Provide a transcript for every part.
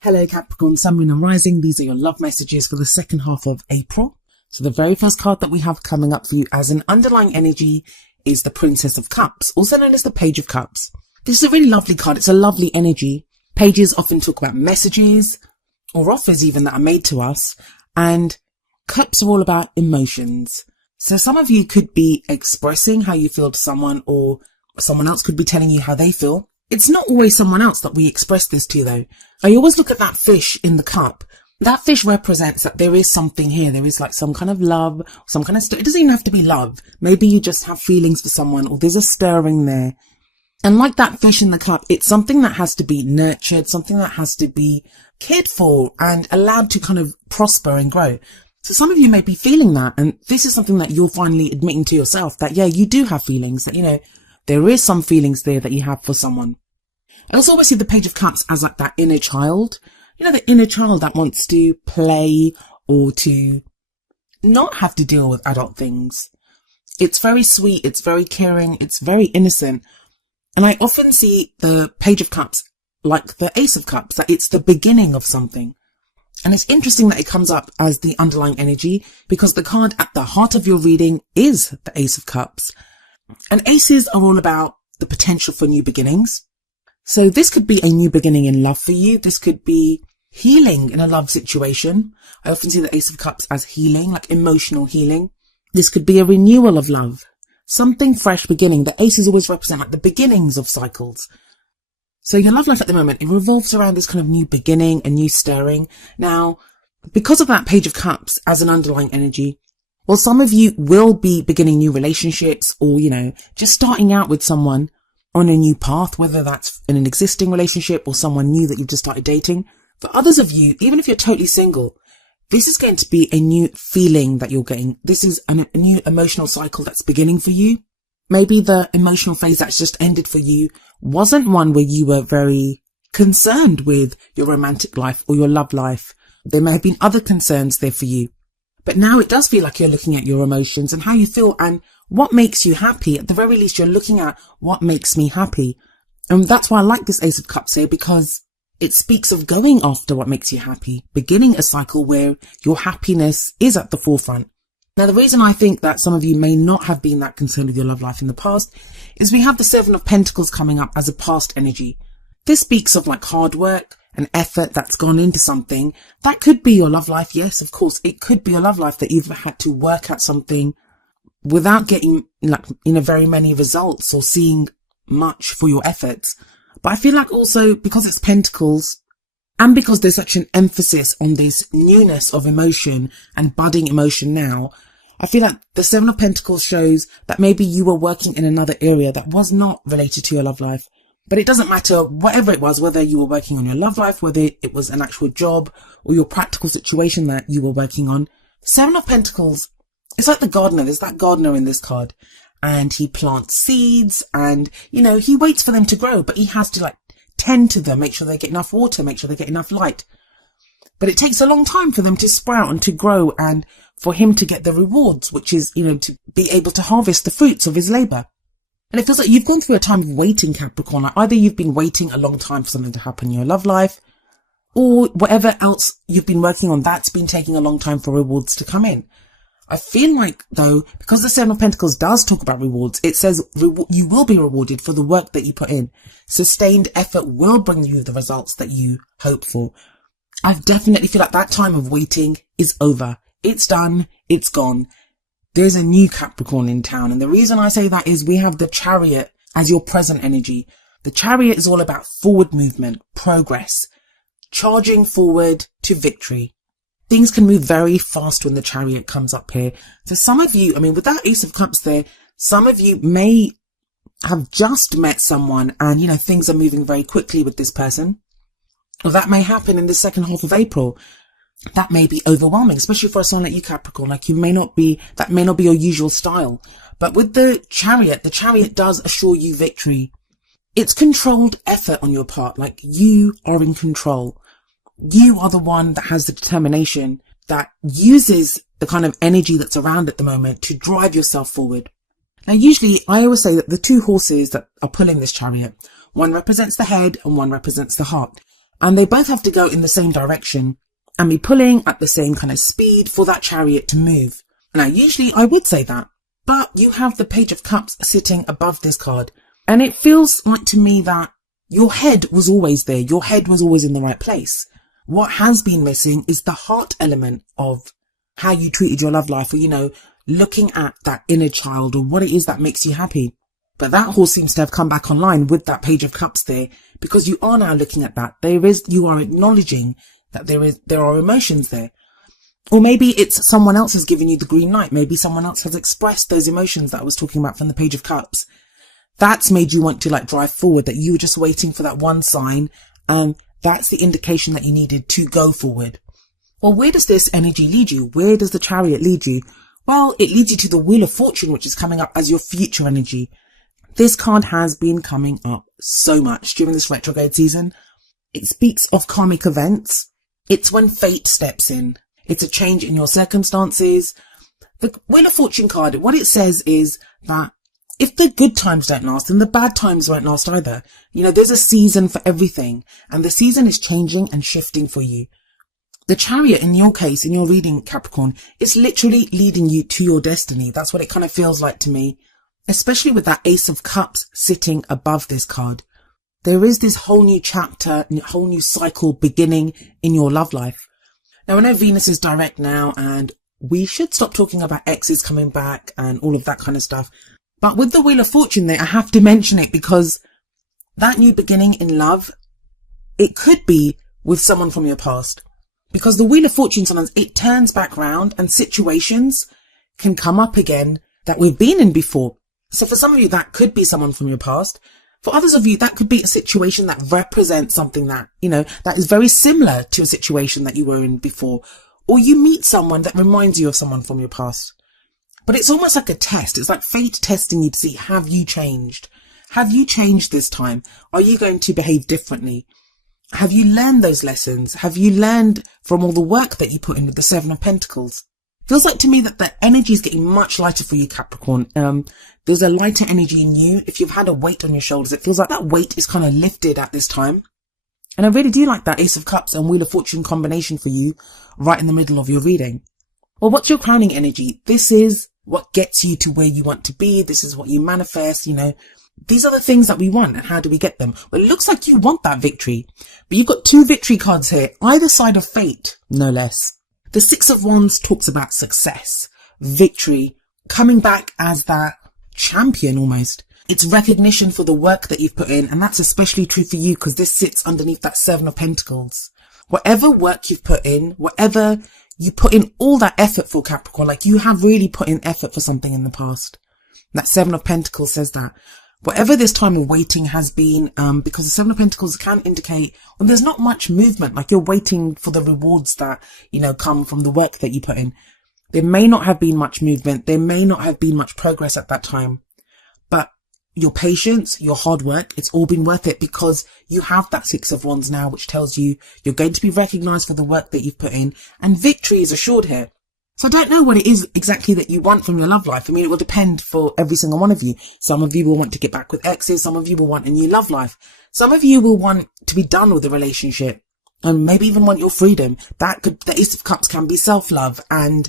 Hello Capricorn, Sun, Moon and Rising. These are your love messages for the second half of April. So the very first card that we have coming up for you as an underlying energy is the Princess of Cups, also known as the Page of Cups. This is a really lovely card. It's a lovely energy. Pages often talk about messages or offers even that are made to us, and cups are all about emotions. So some of you could be expressing how you feel to someone, or someone else could be telling you how they feel. It's not always someone else that we express this to though. I always look at that fish in the cup. That fish represents that there is something here. There is like some kind of love, some kind of it doesn't even have to be love. Maybe you just have feelings for someone, or there's a stirring there. And like that fish in the cup, it's something that has to be nurtured, something that has to be cared for and allowed to kind of prosper and grow. So some of you may be feeling that, and this is something that you're finally admitting to yourself, that yeah, you do have feelings, that there is some feelings there that you have for someone. I also always see the Page of Cups as like that inner child. The inner child that wants to play or to not have to deal with adult things. It's very sweet, it's very caring, it's very innocent. And I often see the Page of Cups like the Ace of Cups, that it's the beginning of something. And it's interesting that it comes up as the underlying energy, because the card at the heart of your reading is the Ace of Cups. And aces are all about the potential for new beginnings. So this could be a new beginning in love for you. This could be healing in a love situation. I often see the Ace of Cups as healing, like emotional healing. This could be a renewal of love, something fresh beginning. The aces always represent like the beginnings of cycles. So your love life at the moment, it revolves around this kind of new beginning, a new stirring. Now, because of that Page of Cups as an underlying energy, well, some of you will be beginning new relationships, or, just starting out with someone on a new path, whether that's in an existing relationship or someone new that you've just started dating. For others of you, even if you're totally single, this is going to be a new feeling that you're getting. This is a new emotional cycle that's beginning for you. Maybe the emotional phase that's just ended for you wasn't one where you were very concerned with your romantic life or your love life. There may have been other concerns there for you. But now it does feel like you're looking at your emotions and how you feel and what makes you happy. At the very least, you're looking at what makes me happy. And that's why I like this Ace of Cups here, because it speaks of going after what makes you happy, beginning a cycle where your happiness is at the forefront. Now, the reason I think that some of you may not have been that concerned with your love life in the past is we have the Seven of Pentacles coming up as a past energy. This speaks of like hard work and effort that's gone into something. That could be your love life. Yes, of course, it could be your love life that you've had to work at something without getting very many results or seeing much for your efforts. But I feel like also because it's Pentacles, and because there's such an emphasis on this newness of emotion and budding emotion now, I feel like the Seven of Pentacles shows that maybe you were working in another area that was not related to your love life. But it doesn't matter, whatever it was, whether you were working on your love life, whether it was an actual job or your practical situation that you were working on. Seven of Pentacles, it's like the gardener. There's that gardener in this card, and he plants seeds and, he waits for them to grow, but he has to tend to them, make sure they get enough water, make sure they get enough light. But it takes a long time for them to sprout and to grow, and for him to get the rewards, which is, to be able to harvest the fruits of his labor. And it feels like you've gone through a time of waiting, Capricorn. Like either you've been waiting a long time for something to happen in your love life, or whatever else you've been working on, that's been taking a long time for rewards to come in. I feel like, though, because the Seven of Pentacles does talk about rewards, it says you will be rewarded for the work that you put in. Sustained effort will bring you the results that you hope for. I definitely feel like that time of waiting is over. It's done. It's gone. There's a new Capricorn in town. And the reason I say that is we have the Chariot as your present energy. The Chariot is all about forward movement, progress, charging forward to victory. Things can move very fast when the Chariot comes up here. So some of you, with that Ace of Cups there, some of you may have just met someone and, things are moving very quickly with this person. Or that may happen in the second half of April. That may be overwhelming, especially for a sign like you, Capricorn. That may not be your usual style. But with the Chariot does assure you victory. It's controlled effort on your part. You are in control. You are the one that has the determination, that uses the kind of energy that's around at the moment to drive yourself forward. Now, usually I always say that the two horses that are pulling this Chariot, one represents the head and one represents the heart. And they both have to go in the same direction and be pulling at the same kind of speed for that chariot to move. Now, usually I would say that, but you have the Page of Cups sitting above this card. And it feels like to me that your head was always there. Your head was always in the right place. What has been missing is the heart element of how you treated your love life, or, looking at that inner child or what it is that makes you happy. But that horse seems to have come back online with that Page of Cups there, because you are now looking at that. You are acknowledging that there are emotions there. Or maybe it's someone else has given you the green light. Maybe someone else has expressed those emotions that I was talking about from the Page of Cups. That's made you want to drive forward, that you were just waiting for that one sign. That's the indication that you needed to go forward. Well, where does this energy lead you? Where does the chariot lead you? Well, it leads you to the Wheel of Fortune, which is coming up as your future energy. This card has been coming up so much during this retrograde season. It speaks of karmic events. It's when fate steps in. It's a change in your circumstances. The Wheel of Fortune card, what it says is that if the good times don't last, then the bad times won't last either. There's a season for everything, and the season is changing and shifting for you. The chariot, in your case, in your reading, Capricorn, is literally leading you to your destiny. That's what it kind of feels like to me, especially with that Ace of Cups sitting above this card. There is this whole new chapter, whole new cycle beginning in your love life. Now, I know Venus is direct now, and we should stop talking about exes coming back and all of that kind of stuff. But with the Wheel of Fortune there, I have to mention it because that new beginning in love, it could be with someone from your past. Because the Wheel of Fortune, sometimes it turns back round and situations can come up again that we've been in before. So for some of you, that could be someone from your past. For others of you, that could be a situation that represents something that, that is very similar to a situation that you were in before. Or you meet someone that reminds you of someone from your past. But it's almost like a test. It's like fate testing you to see, have you changed? Have you changed this time? Are you going to behave differently? Have you learned those lessons? Have you learned from all the work that you put in with the Seven of Pentacles? Feels like to me that the energy is getting much lighter for you, Capricorn. There's a lighter energy in you. If you've had a weight on your shoulders, it feels like that weight is kind of lifted at this time. And I really do like that Ace of Cups and Wheel of Fortune combination for you right in the middle of your reading. Well, what's your crowning energy? This is what gets you to where you want to be. This is what you manifest, These are the things that we want, and how do we get them? Well, it looks like you want that victory, but you've got two victory cards here, either side of fate, no less. The Six of Wands talks about success, victory, coming back as that champion almost. It's recognition for the work that you've put in, and that's especially true for you because this sits underneath that Seven of Pentacles. Whatever work you've put in, whatever you put in all that effort for, Capricorn, you have really put in effort for something in the past. That Seven of Pentacles says that. Whatever this time of waiting has been, because the Seven of Pentacles can indicate when there's not much movement, you're waiting for the rewards that, come from the work that you put in. There may not have been much movement. There may not have been much progress at that time, but your patience, your hard work, it's all been worth it because you have that Six of Wands now, which tells you you're going to be recognized for the work that you've put in, and victory is assured here. So I don't know what it is exactly that you want from your love life. I mean, it will depend for every single one of you. Some of you will want to get back with exes. Some of you will want a new love life. Some of you will want to be done with the relationship and maybe even want your freedom. The Ace of Cups can be self-love and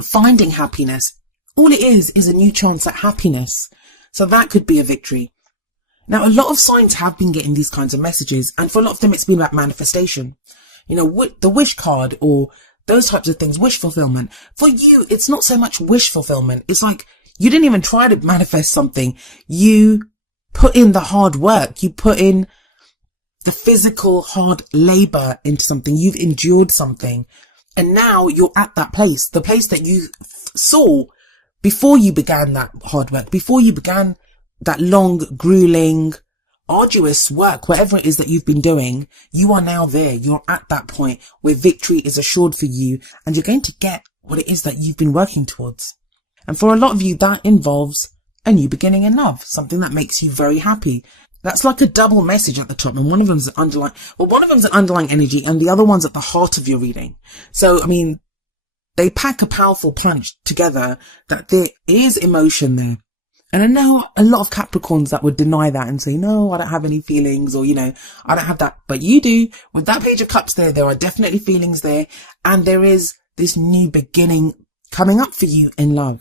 finding happiness. All it is a new chance at happiness. So that could be a victory. Now, a lot of signs have been getting these kinds of messages, and for a lot of them, it's been about manifestation. The wish card or those types of things, wish fulfillment. For you, it's not so much wish fulfillment. It's like you didn't even try to manifest something. You put in the hard work. You put in the physical hard labor into something. You've endured something. And now you're at that place, the place that you saw before you began that hard work, before you began that long, grueling, arduous work, whatever it is that you've been doing. You are now there. You're at that point where victory is assured for you, and you're going to get what it is that you've been working towards. And for a lot of you, that involves a new beginning in love, something that makes you very happy. That's like a double message at the top, and one of them's an underlying energy, and the other one's at the heart of your reading. So, I mean, they pack a powerful punch together that there is emotion there. And I know a lot of Capricorns that would deny that and say, no, I don't have any feelings, or, I don't have that. But you do. With that Page of Cups there are definitely feelings there. And there is this new beginning coming up for you in love.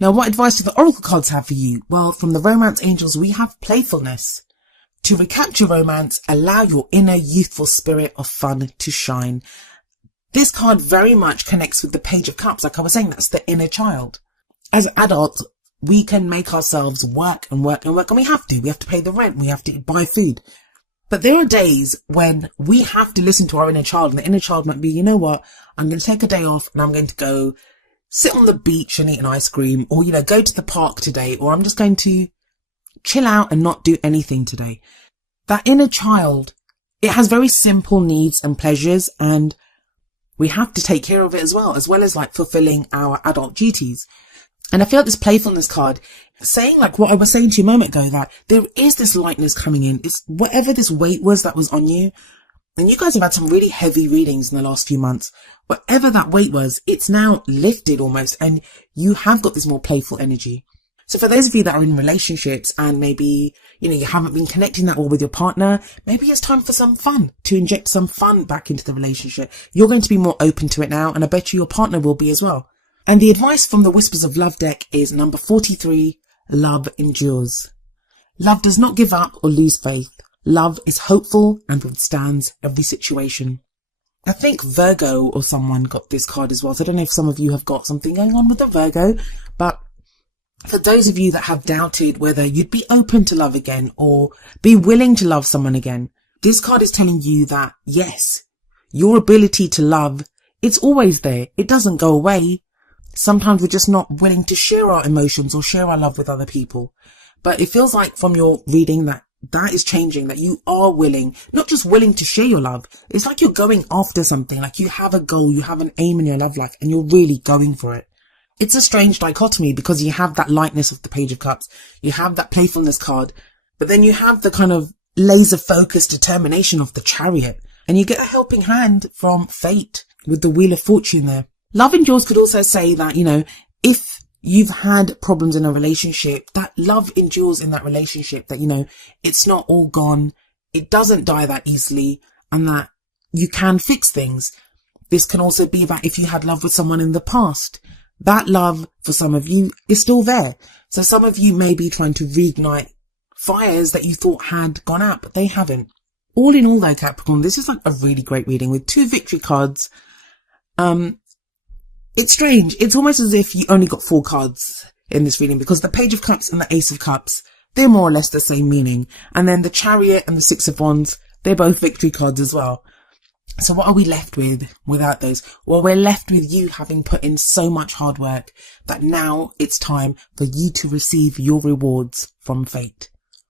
Now, what advice do the Oracle cards have for you? Well, from the Romance Angels, we have playfulness. To recapture romance, allow your inner youthful spirit of fun to shine. This card very much connects with the Page of Cups. Like I was saying, that's the inner child. As adults, we can make ourselves work and work and work, and we have to. We have to pay the rent. We have to buy food. But there are days when we have to listen to our inner child, and the inner child might be, you know what, I'm going to take a day off and I'm going to go sit on the beach and eat an ice cream, or, go to the park today, or I'm just going to chill out and not do anything today. That inner child, it has very simple needs and pleasures, and we have to take care of it as well as like fulfilling our adult duties. And I feel like this playfulness card, saying like what I was saying to you a moment ago, that there is this lightness coming in. It's whatever this weight was that was on you. And you guys have had some really heavy readings in the last few months. Whatever that weight was, it's now lifted almost, and you have got this more playful energy. So for those of you that are in relationships and maybe, you haven't been connecting that well with your partner, maybe it's time for some fun, to inject some fun back into the relationship. You're going to be more open to it now, and I bet you your partner will be as well. And the advice from the Whispers of Love deck is number 43, love endures. Love does not give up or lose faith. Love is hopeful and withstands every situation. I think Virgo or someone got this card as well. So I don't know if some of you have got something going on with the Virgo, but for those of you that have doubted whether you'd be open to love again or be willing to love someone again, this card is telling you that yes, your ability to love, it's always there. It doesn't go away. Sometimes we're just not willing to share our emotions or share our love with other people. But it feels like from your reading that is changing, that you are willing, not just willing to share your love. It's like you're going after something, like you have a goal, you have an aim in your love life, and you're really going for it. It's a strange dichotomy because you have that lightness of the Page of Cups, you have that playfulness card, but then you have the kind of laser focused determination of the Chariot, and you get a helping hand from fate with the Wheel of Fortune there. Love endures could also say that, if you've had problems in a relationship, that love endures in that relationship, that, it's not all gone, it doesn't die that easily, and that you can fix things. This can also be that if you had love with someone in the past, that love for some of you is still there. So some of you may be trying to reignite fires that you thought had gone out, but they haven't. All in all though, Capricorn, this is like a really great reading with 2 victory cards. It's strange. It's almost as if you only got 4 cards in this reading, because the Page of Cups and the Ace of Cups, they're more or less the same meaning. And then the Chariot and the 6 of Wands, they're both victory cards as well. So what are we left with without those? Well, we're left with you having put in so much hard work that now it's time for you to receive your rewards from fate.